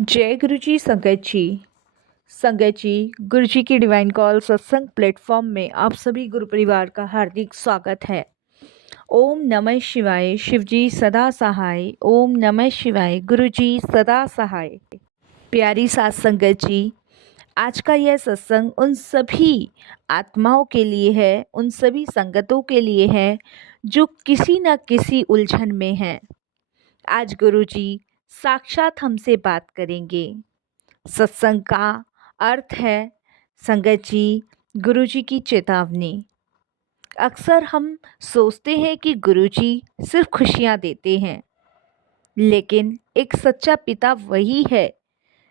जय गुरु जी संगत जी। संगत जी, गुरु जी की डिवाइन कॉल सत्संग प्लेटफॉर्म में आप सभी गुरु परिवार का हार्दिक स्वागत है। ओम नमः शिवाय। शिव जी सदा सहाय। ओम नमः शिवाय। गुरु जी सदा सहाय। प्यारी सात संगत जी, आज का यह सत्संग उन सभी आत्माओं के लिए है, उन सभी संगतों के लिए है जो किसी न किसी उलझन में हैं। आज गुरु जी साक्षात हमसे बात करेंगे। सत्संग का अर्थ है संगत जी, गुरु जी की चेतावनी। अक्सर हम सोचते हैं कि गुरु जी सिर्फ खुशियाँ देते हैं, लेकिन एक सच्चा पिता वही है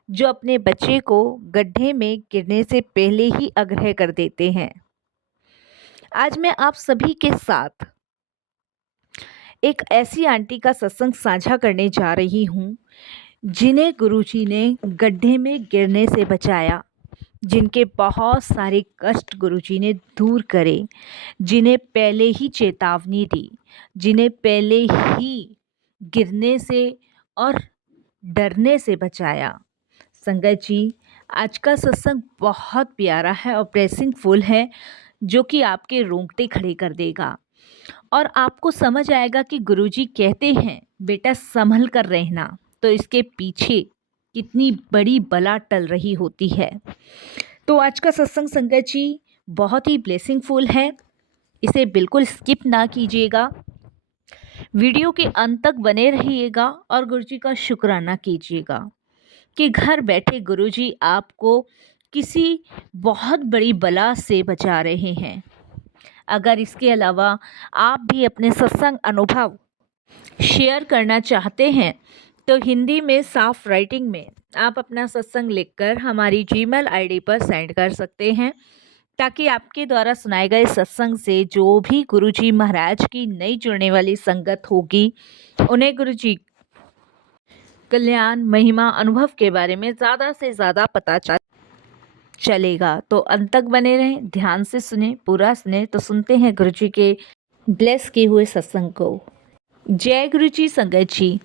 जो अपने बच्चे को गड्ढे में गिरने से पहले ही आग्रह कर देते हैं। आज मैं आप सभी के साथ एक ऐसी आंटी का सत्संग साझा करने जा रही हूँ जिन्हें गुरुजी ने गड्ढे में गिरने से बचाया, जिनके बहुत सारे कष्ट गुरुजी ने दूर करे, जिन्हें पहले ही चेतावनी दी, जिन्हें पहले ही गिरने से और डरने से बचाया। संगत जी, आज का सत्संग बहुत प्यारा है और ब्लेसिंग फुल है, जो कि आपके रोंगटे खड़े कर देगा और आपको समझ आएगा कि गुरुजी कहते हैं बेटा संभल कर रहना, तो इसके पीछे कितनी बड़ी बला टल रही होती है। तो आज का सत्संग संगत जी बहुत ही ब्लेसिंगफुल है, इसे बिल्कुल स्किप ना कीजिएगा, वीडियो के अंत तक बने रहिएगा और गुरुजी का शुक्राना कीजिएगा कि घर बैठे गुरुजी आपको किसी बहुत बड़ी बला से बचा रहे हैं। अगर इसके अलावा आप भी अपने सत्संग अनुभव शेयर करना चाहते हैं तो हिंदी में साफ राइटिंग में आप अपना सत्संग लिखकर हमारी जीमेल आईडी पर सेंड कर सकते हैं, ताकि आपके द्वारा सुनाए गए सत्संग से जो भी गुरुजी महाराज की नई जुड़ने वाली संगत होगी उन्हें गुरुजी कल्याण महिमा अनुभव के बारे में ज़्यादा से ज़्यादा पता चलेगा। तो अंत तक बने रहें, ध्यान से सुने, पूरा सुने। तो सुनते हैं गुरुजी के ब्लेस किए हुए सत्संग को। जय गुरु जी संगत जी।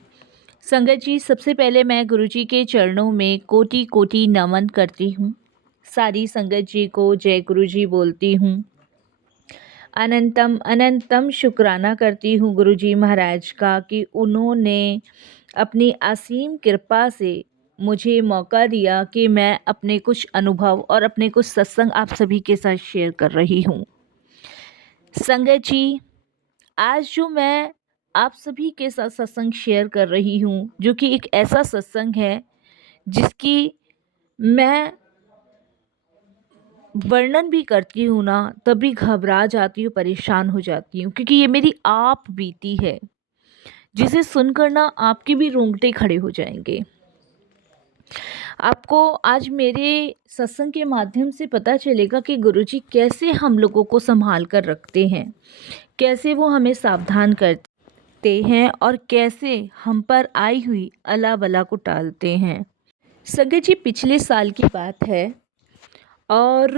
संगत जी, सबसे पहले मैं गुरु जी के चरणों में कोटि कोटि नमन करती हूँ। सारी संगत जी को जय गुरु जी बोलती हूँ। अनंतम अनंतम शुक्राना करती हूँ गुरु जी महाराज का कि उन्होंने अपनी असीम कृपा से मुझे मौका दिया कि मैं अपने कुछ अनुभव और अपने कुछ सत्संग आप सभी के साथ शेयर कर रही हूँ। संगत जी, आज जो मैं आप सभी के साथ सत्संग शेयर कर रही हूँ, जो कि एक ऐसा सत्संग है जिसकी मैं वर्णन भी करती हूँ ना, तभी घबरा जाती हूँ, परेशान हो जाती हूँ, क्योंकि ये मेरी आप बीती है जिसे सुनकर ना आपके भी रोंगटे खड़े हो जाएंगे। आपको आज मेरे सत्संग के माध्यम से पता चलेगा कि गुरुजी कैसे हम लोगों को संभाल कर रखते हैं, कैसे वो हमें सावधान करते हैं और कैसे हम पर आई हुई अला बला को टालते हैं। संगत जी, पिछले साल की बात है और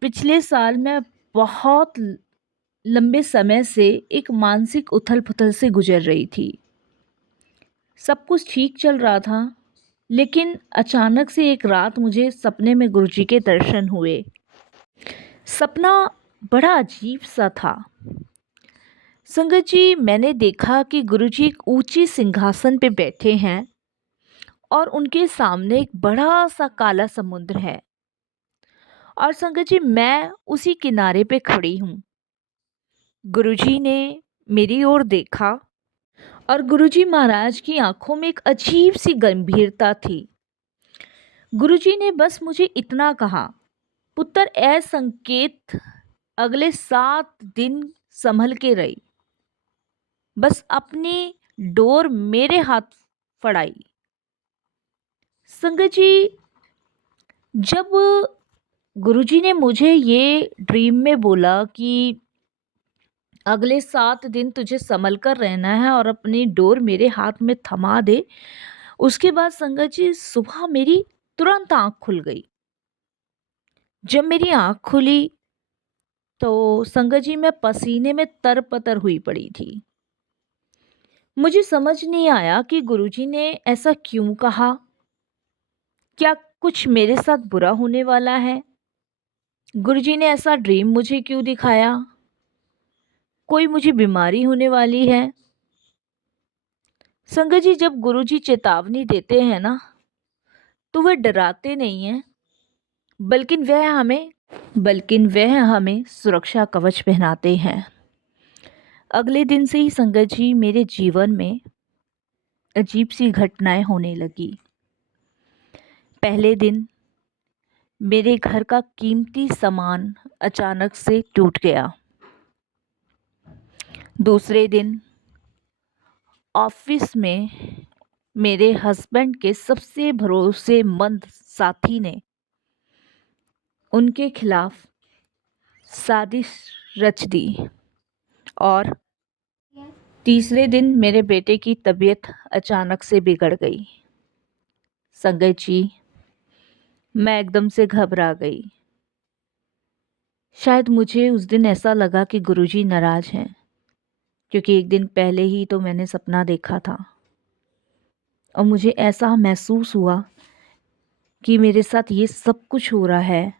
पिछले साल मैं बहुत लंबे समय से एक मानसिक उथल पुथल से गुजर रही थी। सब कुछ ठीक चल रहा था, लेकिन अचानक से एक रात मुझे सपने में गुरुजी के दर्शन हुए। सपना बड़ा अजीब सा था। संगत जी, मैंने देखा कि गुरुजी एक ऊंची सिंहासन पे बैठे हैं और उनके सामने एक बड़ा सा काला समुद्र है और संगत जी मैं उसी किनारे पे खड़ी हूँ। गुरुजी ने मेरी ओर देखा और गुरुजी महाराज की आंखों में एक अजीब सी गंभीरता थी। गुरुजी ने बस मुझे इतना कहा, पुत्र ए संकेत, अगले 7 दिन संभल के रही, बस अपनी डोर मेरे हाथ फड़ाई। संगत जी, जब गुरुजी ने मुझे ये ड्रीम में बोला कि अगले 7 दिन तुझे संभल कर रहना है और अपनी डोर मेरे हाथ में थमा दे, उसके बाद संगत जी सुबह मेरी तुरंत आँख खुल गई। जब मेरी आँख खुली तो संगत जी मैं पसीने में तरपतर हुई पड़ी थी। मुझे समझ नहीं आया कि गुरुजी ने ऐसा क्यों कहा। क्या कुछ मेरे साथ बुरा होने वाला है? गुरुजी ने ऐसा ड्रीम मुझे क्यों दिखाया? कोई मुझे बीमारी होने वाली है? संगत जी, जब गुरुजी चेतावनी देते हैं ना, तो वह डराते नहीं हैं, बल्कि वह हमें सुरक्षा कवच पहनाते हैं। अगले दिन से ही संगत जी मेरे जीवन में अजीब सी घटनाएं होने लगी। पहले दिन मेरे घर का कीमती सामान अचानक से टूट गया। दूसरे दिन ऑफिस में मेरे हस्बैंड के सबसे भरोसेमंद साथी ने उनके खिलाफ साजिश रच दी। और तीसरे दिन मेरे बेटे की तबीयत अचानक से बिगड़ गई। संगत जी, मैं एकदम से घबरा गई। शायद मुझे उस दिन ऐसा लगा कि गुरुजी नाराज हैं, क्योंकि एक दिन पहले ही तो मैंने सपना देखा था और मुझे ऐसा महसूस हुआ कि मेरे साथ ये सब कुछ हो रहा है।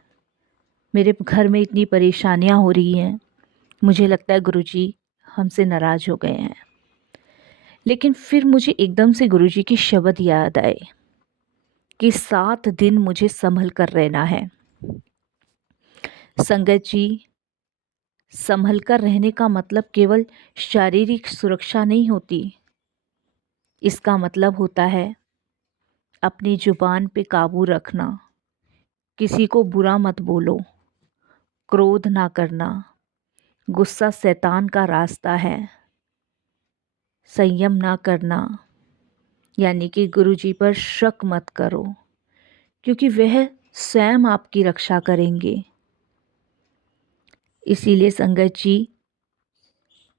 मेरे घर में इतनी परेशानियां हो रही हैं। मुझे लगता है गुरुजी हमसे नाराज हो गए हैं। लेकिन फिर मुझे एकदम से गुरुजी की शब्द याद आए कि 7 दिन मुझे संभल कर रहना है। संगत जी, संभल कर रहने का मतलब केवल शारीरिक सुरक्षा नहीं होती। इसका मतलब होता है अपनी जुबान पे काबू रखना, किसी को बुरा मत बोलो, क्रोध ना करना। गुस्सा शैतान का रास्ता है। संयम ना करना, यानी कि गुरुजी पर शक मत करो, क्योंकि वह स्वयं आपकी रक्षा करेंगे। इसीलिए संगत जी,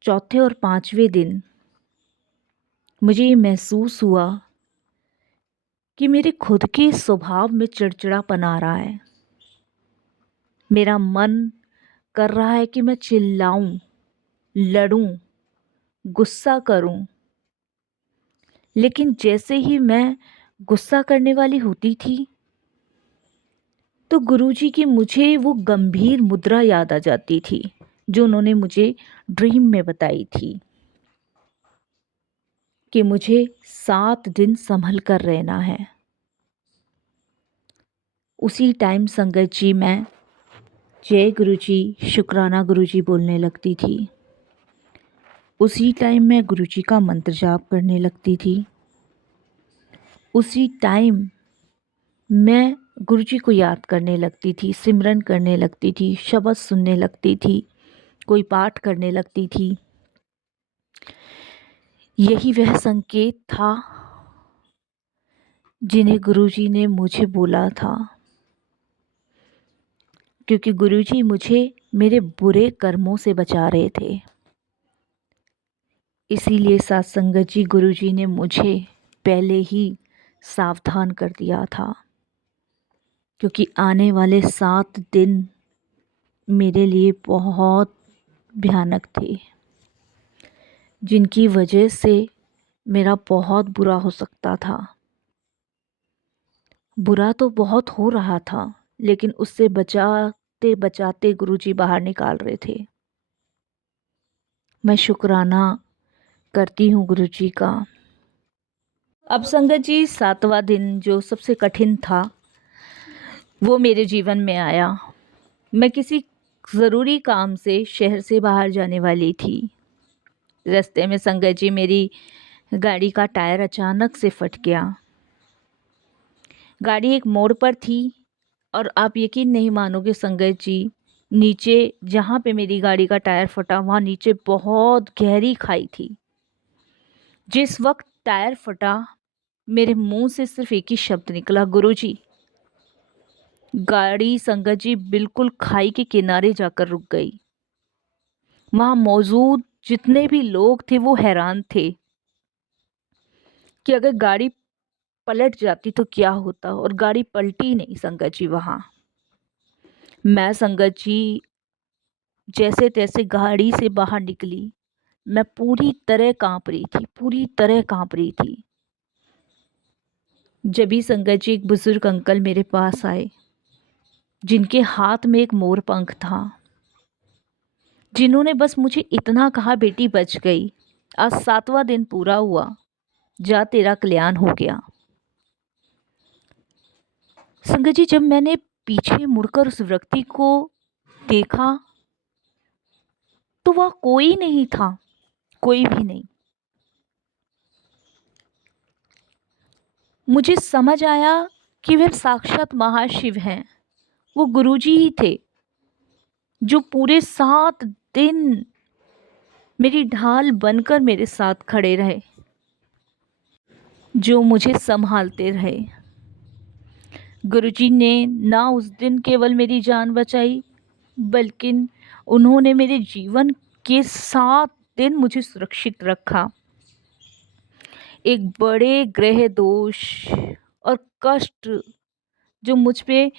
चौथे और 5वें दिन मुझे ये महसूस हुआ कि मेरे खुद के स्वभाव में चिड़चिड़ापन आ रहा है। मेरा मन कर रहा है कि मैं चिल्लाऊं, लड़ूं, गुस्सा करूं। लेकिन जैसे ही मैं गुस्सा करने वाली होती थी, तो गुरुजी की मुझे वो गंभीर मुद्रा याद आ जाती थी जो उन्होंने मुझे ड्रीम में बताई थी कि मुझे 7 दिन संभल कर रहना है। उसी टाइम संगत जी मैं जय गुरुजी, शुक्राना गुरुजी बोलने लगती थी। उसी टाइम मैं गुरुजी का मंत्र जाप करने लगती थी। उसी टाइम मैं गुरुजी को याद करने लगती थी, सिमरन करने लगती थी, शब्द सुनने लगती थी, कोई पाठ करने लगती थी। यही वह संकेत था जिन्हें गुरुजी ने मुझे बोला था, क्योंकि गुरुजी मुझे मेरे बुरे कर्मों से बचा रहे थे। इसीलिए सत्संगत जी, गुरुजी ने मुझे पहले ही सावधान कर दिया था, क्योंकि आने वाले 7 दिन मेरे लिए बहुत भयानक थे, जिनकी वजह से मेरा बहुत बुरा हो सकता था। बुरा तो बहुत हो रहा था, लेकिन उससे बचाते बचाते गुरुजी बाहर निकाल रहे थे। मैं शुक्राना करती हूँ गुरुजी का। अब संगत जी, 7वां दिन जो सबसे कठिन था वो मेरे जीवन में आया। मैं किसी ज़रूरी काम से शहर से बाहर जाने वाली थी। रास्ते में संगत जी मेरी गाड़ी का टायर अचानक से फट गया। गाड़ी एक मोड़ पर थी और आप यकीन नहीं मानोगे संगत जी, नीचे जहाँ पे मेरी गाड़ी का टायर फटा, वहाँ नीचे बहुत गहरी खाई थी। जिस वक्त टायर फटा, मेरे मुंह से सिर्फ एक ही शब्द निकला, गुरुजी। गाड़ी संगत जी बिल्कुल खाई के किनारे जाकर रुक गई। वहाँ मौजूद जितने भी लोग थे वो हैरान थे कि अगर गाड़ी पलट जाती तो क्या होता, और गाड़ी पलटी नहीं संगत जी। वहाँ मैं संगत जी जैसे तैसे गाड़ी से बाहर निकली। मैं पूरी तरह कांप रही थी, पूरी तरह कांप रही थी। जब ही संगत जी एक बुजुर्ग अंकल मेरे पास आए, जिनके हाथ में एक मोर पंख था, जिन्होंने बस मुझे इतना कहा, बेटी बच गई, आज 7वां दिन पूरा हुआ, जा तेरा कल्याण हो गया। संगत जी, जब मैंने पीछे मुड़कर उस व्यक्ति को देखा तो वह कोई नहीं था, कोई भी नहीं। मुझे समझ आया कि वे साक्षात महाशिव हैं। वो गुरुजी ही थे जो पूरे 7 दिन मेरी ढाल बनकर मेरे साथ खड़े रहे, जो मुझे संभालते रहे। गुरुजी ने ना उस दिन केवल मेरी जान बचाई, बल्कि उन्होंने मेरे जीवन के 7 दिन मुझे सुरक्षित रखा। एक बड़े ग्रह दोष और कष्ट जो मुझ पे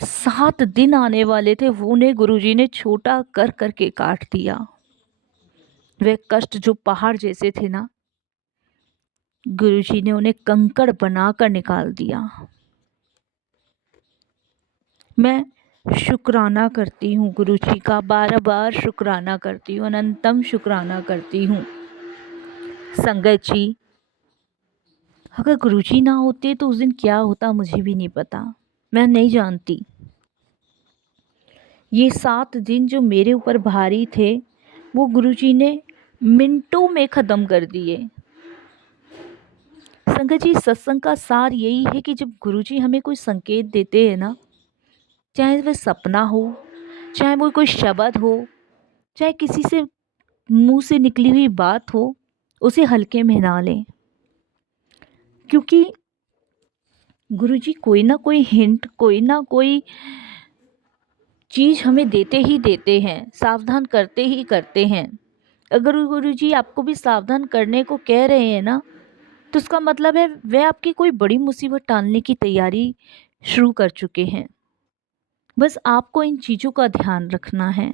7 दिन आने वाले थे, वो उन्हें गुरुजी ने छोटा कर करके काट दिया। वे कष्ट जो पहाड़ जैसे थे ना, गुरुजी ने उन्हें कंकड़ बनाकर निकाल दिया। मैं शुक्राना करती हूँ गुरुजी का, बार बार शुक्राना करती हूँ, अनंतम शुक्राना करती हूँ। संगत जी, अगर गुरुजी ना होते तो उस दिन क्या होता मुझे भी नहीं पता, मैं नहीं जानती। ये 7 दिन जो मेरे ऊपर भारी थे, वो गुरुजी ने मिनटों में ख़त्म कर दिए। संगत जी, सत्संग का सार यही है कि जब गुरुजी हमें कोई संकेत देते हैं ना, चाहे वह सपना हो, चाहे वो कोई शब्द हो, चाहे किसी से मुंह से निकली हुई बात हो, उसे हल्के में ना लें, क्योंकि गुरुजी कोई ना कोई हिंट, कोई ना कोई चीज़ हमें देते ही देते हैं, सावधान करते ही करते हैं। अगर गुरुजी आपको भी सावधान करने को कह रहे हैं ना, तो उसका मतलब है वे आपकी कोई बड़ी मुसीबत टालने की तैयारी शुरू कर चुके हैं। बस आपको इन चीज़ों का ध्यान रखना है।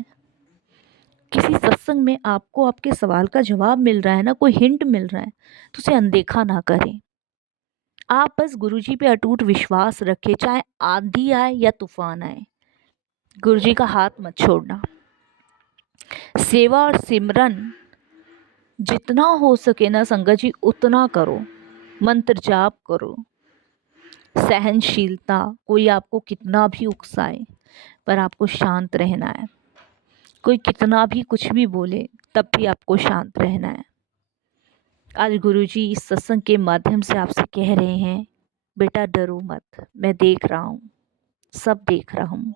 किसी सत्संग में आपको आपके सवाल का जवाब मिल रहा है ना, कोई हिंट मिल रहा है, तो उसे अनदेखा ना करें। आप बस गुरुजी पे अटूट विश्वास रखें, चाहे आंधी आए या तूफान आए, गुरुजी का हाथ मत छोड़ना। सेवा और सिमरन जितना हो सके ना संगत जी, उतना करो। मंत्र जाप करो, सहनशीलता, कोई आपको कितना भी उकसाए पर आपको शांत रहना है। कोई कितना भी कुछ भी बोले, तब भी आपको शांत रहना है। आज गुरुजी इस सत्संग के माध्यम से आपसे कह रहे हैं, बेटा डरो मत, मैं देख रहा हूँ, सब देख रहा हूँ।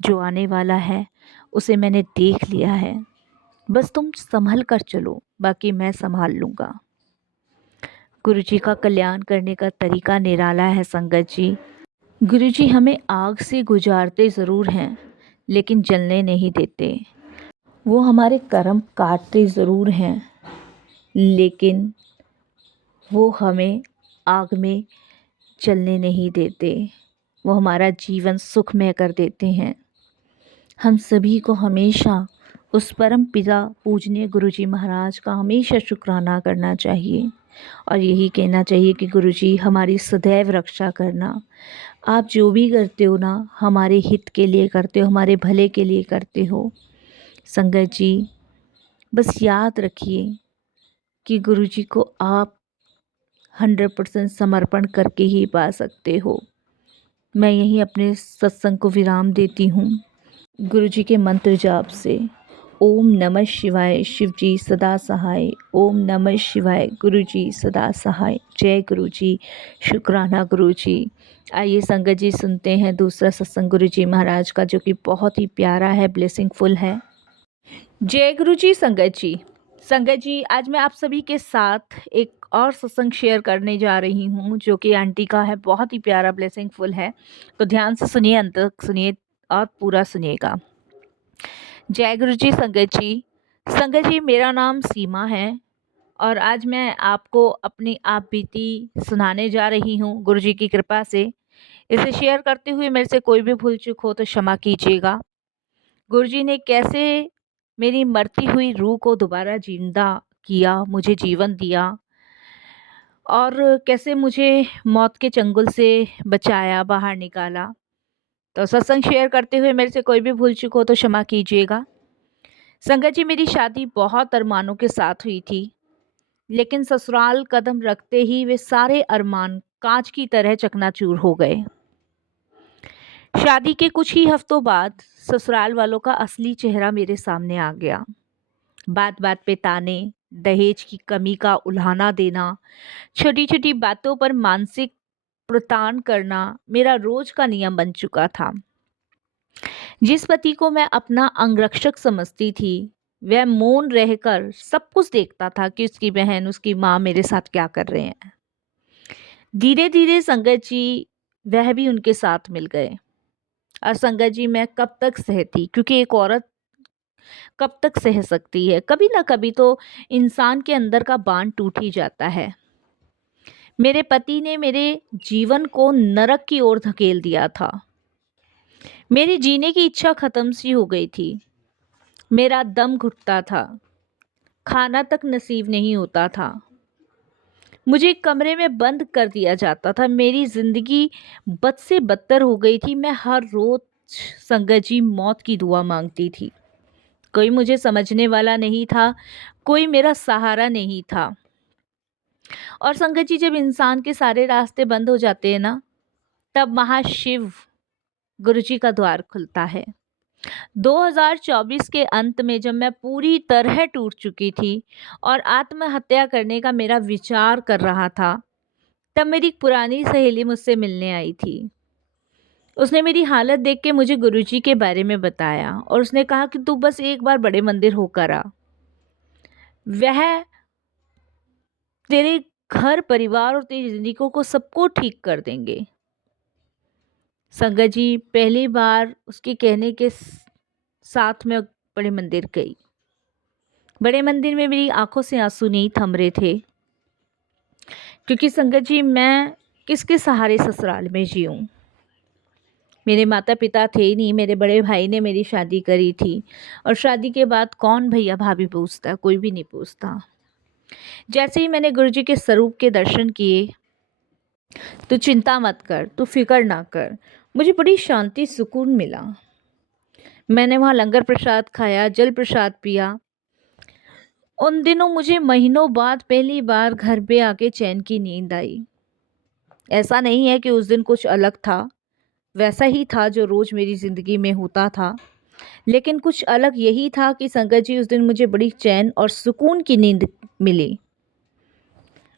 जो आने वाला है उसे मैंने देख लिया है, बस तुम संभल कर चलो, बाकी मैं संभाल लूँगा। गुरुजी का कल्याण करने का तरीका निराला है संगत जी। गुरुजी हमें आग से गुजारते ज़रूर हैं, लेकिन जलने नहीं देते। वो हमारे कर्म काटते ज़रूर हैं, लेकिन वो हमें आग में जलने नहीं देते। वो हमारा जीवन सुखमय कर देते हैं। हम सभी को हमेशा उस परम पिता पूजनीय गुरुजी महाराज का हमेशा शुक्राना करना चाहिए और यही कहना चाहिए कि गुरुजी हमारी सदैव रक्षा करना। आप जो भी करते हो ना, हमारे हित के लिए करते हो, हमारे भले के लिए करते हो। संगत जी, बस याद रखिए कि गुरुजी को आप 100% समर्पण करके ही पा सकते हो। मैं यहीं अपने सत्संग को विराम देती हूँ गुरुजी के मंत्र जाप से। ओम नमः शिवाय, शिवजी सदा सहाय। ओम नमः शिवाय, गुरुजी सदा सहाय। जय गुरुजी, शुक्राना गुरुजी। आइए संगत जी, सुनते हैं दूसरा सत्संग गुरुजी महाराज का, जो कि बहुत ही प्यारा है, ब्लेसिंगफुल है। जय गुरुजी संगत जी। संगत जी, आज मैं आप सभी के साथ एक और सत्संग शेयर करने जा रही हूँ, जो कि आंटी का है, बहुत ही प्यारा, ब्लेसिंगफुल है। तो ध्यान से सुनिए, अंत तक सुनिए और पूरा सुनिएगा। जय गुरुजी संगत जी। संगत जी, मेरा नाम सीमा है और आज मैं आपको अपनी आप बीती सुनाने जा रही हूँ गुरुजी की कृपा से। इसे शेयर करते हुए मेरे से कोई भी भूल चूक हो तो क्षमा कीजिएगा। गुरुजी ने कैसे मेरी मरती हुई रूह को दोबारा जिंदा किया, मुझे जीवन दिया, और कैसे मुझे मौत के चंगुल से बचाया, बाहर निकाला। तो सत्संग शेयर करते हुए मेरे से कोई भी भूल चूक हो तो क्षमा कीजिएगा। संगत जी, मेरी शादी बहुत अरमानों के साथ हुई थी, लेकिन ससुराल कदम रखते ही वे सारे अरमान कांच की तरह चकनाचूर हो गए। शादी के कुछ ही हफ्तों बाद ससुराल वालों का असली चेहरा मेरे सामने आ गया। बात बात पे ताने, दहेज की कमी का उल्हाना देना, छोटी छोटी बातों पर मानसिक प्रताड़ना करना मेरा रोज का नियम बन चुका था। जिस पति को मैं अपना अंगरक्षक समझती थी, वह मौन रहकर सब कुछ देखता था कि उसकी बहन, उसकी माँ मेरे साथ क्या कर रहे हैं। धीरे धीरे संगत जी वह भी उनके साथ मिल गए। और संगत जी, मैं कब तक सहती, क्योंकि एक औरत कब तक सह सकती है। कभी ना कभी तो इंसान के अंदर का बांध टूट ही जाता है। मेरे पति ने मेरे जीवन को नरक की ओर धकेल दिया था। मेरी जीने की इच्छा खत्म सी हो गई थी। मेरा दम घुटता था, खाना तक नसीब नहीं होता था। मुझे एक कमरे में बंद कर दिया जाता था। मेरी जिंदगी बद से बदतर हो गई थी। मैं हर रोज संगत जी मौत की दुआ मांगती थी। कोई मुझे समझने वाला नहीं था, कोई मेरा सहारा नहीं था। और संगत जी, जब इंसान के सारे रास्ते बंद हो जाते हैं ना, तब महाशिव गुरुजी का द्वार खुलता है। 2024 के अंत में जब मैं पूरी तरह टूट चुकी थी और आत्महत्या करने का मेरा विचार कर रहा था, तब मेरी एक पुरानी सहेली मुझसे मिलने आई थी। उसने मेरी हालत देख के मुझे गुरुजी के बारे में बताया और उसने कहा कि तू बस एक बार बड़े मंदिर होकर आ, वह तेरे घर परिवार और तेरी जिंदगी को सबको ठीक कर देंगे। संगत जी, पहली बार उसके कहने के साथ में बड़े मंदिर गई। बड़े मंदिर में मेरी आंखों से आंसू नहीं थम रहे थे, क्योंकि संगत जी, मैं किसके सहारे ससुराल में जीऊँ। मेरे माता पिता थे ही नहीं। मेरे बड़े भाई ने मेरी शादी करी थी, और शादी के बाद कौन भैया भाभी पूछता, कोई भी नहीं पूछता। जैसे ही मैंने गुरुजी के स्वरूप के दर्शन किए, तू चिंता मत कर, तू फिक्र ना कर, मुझे बड़ी शांति सुकून मिला। मैंने वहाँ लंगर प्रसाद खाया, जल प्रसाद पिया। उन दिनों मुझे महीनों बाद पहली बार घर पे आके चैन की नींद आई। ऐसा नहीं है कि उस दिन कुछ अलग था, वैसा ही था जो रोज मेरी जिंदगी में होता था, लेकिन कुछ अलग यही था कि संगत जी, उस दिन मुझे बड़ी चैन और सुकून की नींद मिली।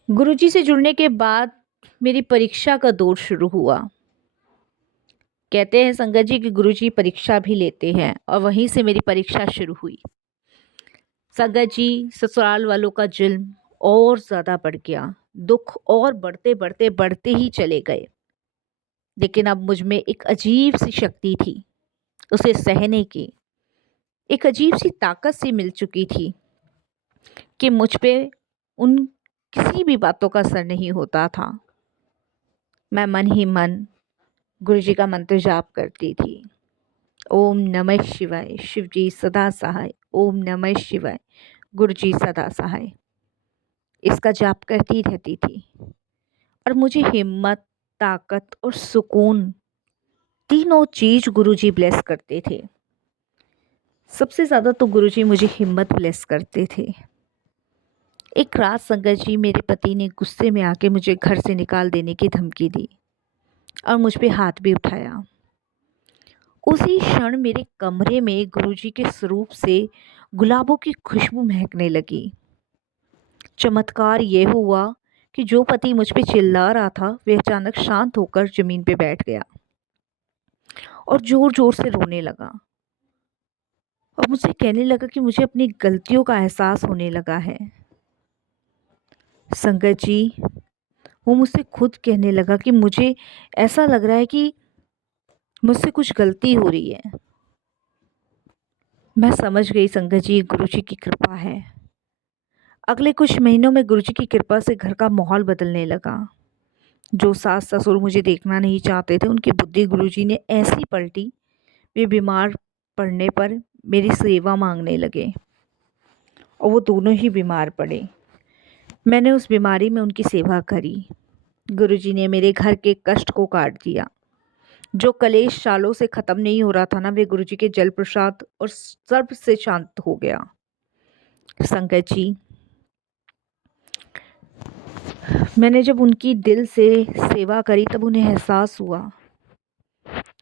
गुरुजी से जुड़ने के बाद मेरी परीक्षा का दौर शुरू हुआ। कहते हैं संगत जी कि गुरुजी परीक्षा भी लेते हैं, और वहीं से मेरी परीक्षा शुरू हुई। संगत जी, ससुराल वालों का जुल्म और ज़्यादा बढ़ गया। दुख और बढ़ते बढ़ते बढ़ते ही चले गए। लेकिन अब मुझ में एक अजीब सी शक्ति थी, उसे सहने की एक अजीब सी ताकत सी मिल चुकी थी कि मुझ पे उन किसी भी बातों का असर नहीं होता था। मैं मन ही मन गुरुजी का मंत्र जाप करती थी। ओम नमः शिवाय, शिव जी सदा सहाय। ओम नमः शिवाय, गुरुजी सदा सहाय। इसका जाप करती रहती थी, और मुझे हिम्मत, ताकत और सुकून, तीनों चीज गुरुजी ब्लेस करते थे। सबसे ज़्यादा तो गुरुजी मुझे हिम्मत ब्लेस करते थे। एक रात संगत जी, मेरे पति ने गुस्से में आके मुझे घर से निकाल देने की धमकी दी और मुझ पे हाथ भी उठाया। उसी क्षण मेरे कमरे में गुरुजी के स्वरूप से गुलाबों की खुशबू महकने लगी। चमत्कार ये हुआ कि जो पति मुझ पे चिल्ला रहा था, वह अचानक शांत होकर जमीन पे बैठ गया और जोर जोर से रोने लगा, और मुझसे कहने लगा कि मुझे अपनी गलतियों का एहसास होने लगा है। संगत जी, वो मुझसे खुद कहने लगा कि मुझे ऐसा लग रहा है कि मुझसे कुछ गलती हो रही है। मैं समझ गई संगत जी, गुरुजी की कृपा है। अगले कुछ महीनों में गुरुजी की कृपा से घर का माहौल बदलने लगा। जो सास ससुर मुझे देखना नहीं चाहते थे, उनकी बुद्धि गुरुजी ने ऐसी पलटी, वे बीमार पड़ने पर मेरी सेवा मांगने लगे, और वो दोनों ही बीमार पड़े। मैंने उस बीमारी में उनकी सेवा करी। गुरुजी ने मेरे घर के कष्ट को काट दिया। जो कलेश सालों से खत्म नहीं हो रहा था ना, वे गुरुजी के जल प्रसाद और सर्प से शांत हो गया। संगत जी, मैंने जब उनकी दिल से सेवा करी तब उन्हें एहसास हुआ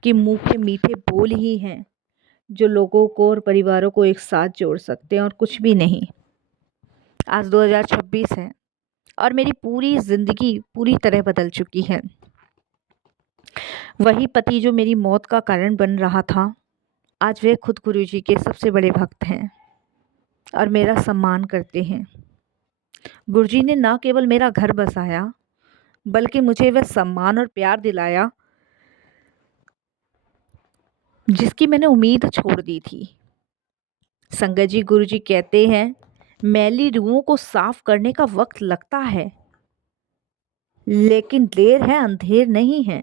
कि मुंह के मीठे बोल ही हैं जो लोगों को और परिवारों को एक साथ जोड़ सकते हैं, और कुछ भी नहीं। आज 2026 है और मेरी पूरी ज़िंदगी पूरी तरह बदल चुकी है। वही पति जो मेरी मौत का कारण बन रहा था, आज वे खुद गुरुजी के सबसे बड़े भक्त हैं और मेरा सम्मान करते हैं। गुरुजी ने न केवल मेरा घर बसाया, बल्कि मुझे वह सम्मान और प्यार दिलाया जिसकी मैंने उम्मीद छोड़ दी थी। संगत जी, गुरुजी कहते हैं, मैली रूहों को साफ करने का वक्त लगता है, लेकिन देर है अंधेर नहीं है।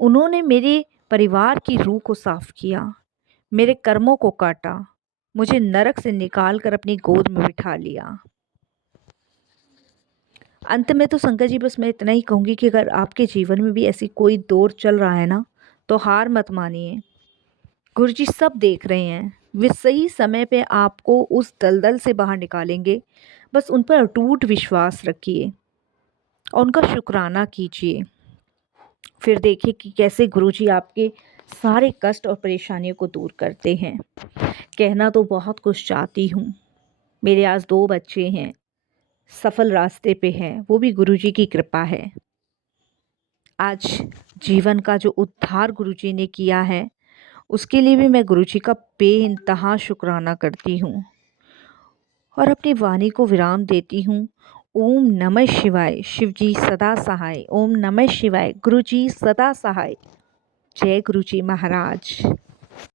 उन्होंने मेरे परिवार की रूह को साफ किया, मेरे कर्मों को काटा, मुझे नरक से निकाल कर अपनी गोद में बिठा लिया। अंत में तो संगत जी बस मैं इतना ही कहूँगी कि अगर आपके जीवन में भी ऐसी कोई दौर चल रहा है ना, तो हार मत मानिए। गुरुजी सब देख रहे हैं। वे सही समय पे आपको उस दलदल से बाहर निकालेंगे। बस उन पर अटूट विश्वास रखिए और उनका शुक्राना कीजिए। फिर देखिए कि कैसे गुरुजी आपके सारे कष्ट और परेशानियों को दूर करते हैं। कहना तो बहुत कुछ चाहती हूँ। मेरे आज 2 बच्चे हैं, सफल रास्ते पे हैं, वो भी गुरुजी की कृपा है। आज जीवन का जो उद्धार गुरुजी ने किया है, उसके लिए भी मैं गुरुजी का बेइंतहा शुक्राना करती हूँ और अपनी वाणी को विराम देती हूँ। ओम नमः शिवाय, शिवजी सदा सहाय। ओम नमः शिवाय, गुरुजी सदा सहाय। जय गुरुजी महाराज।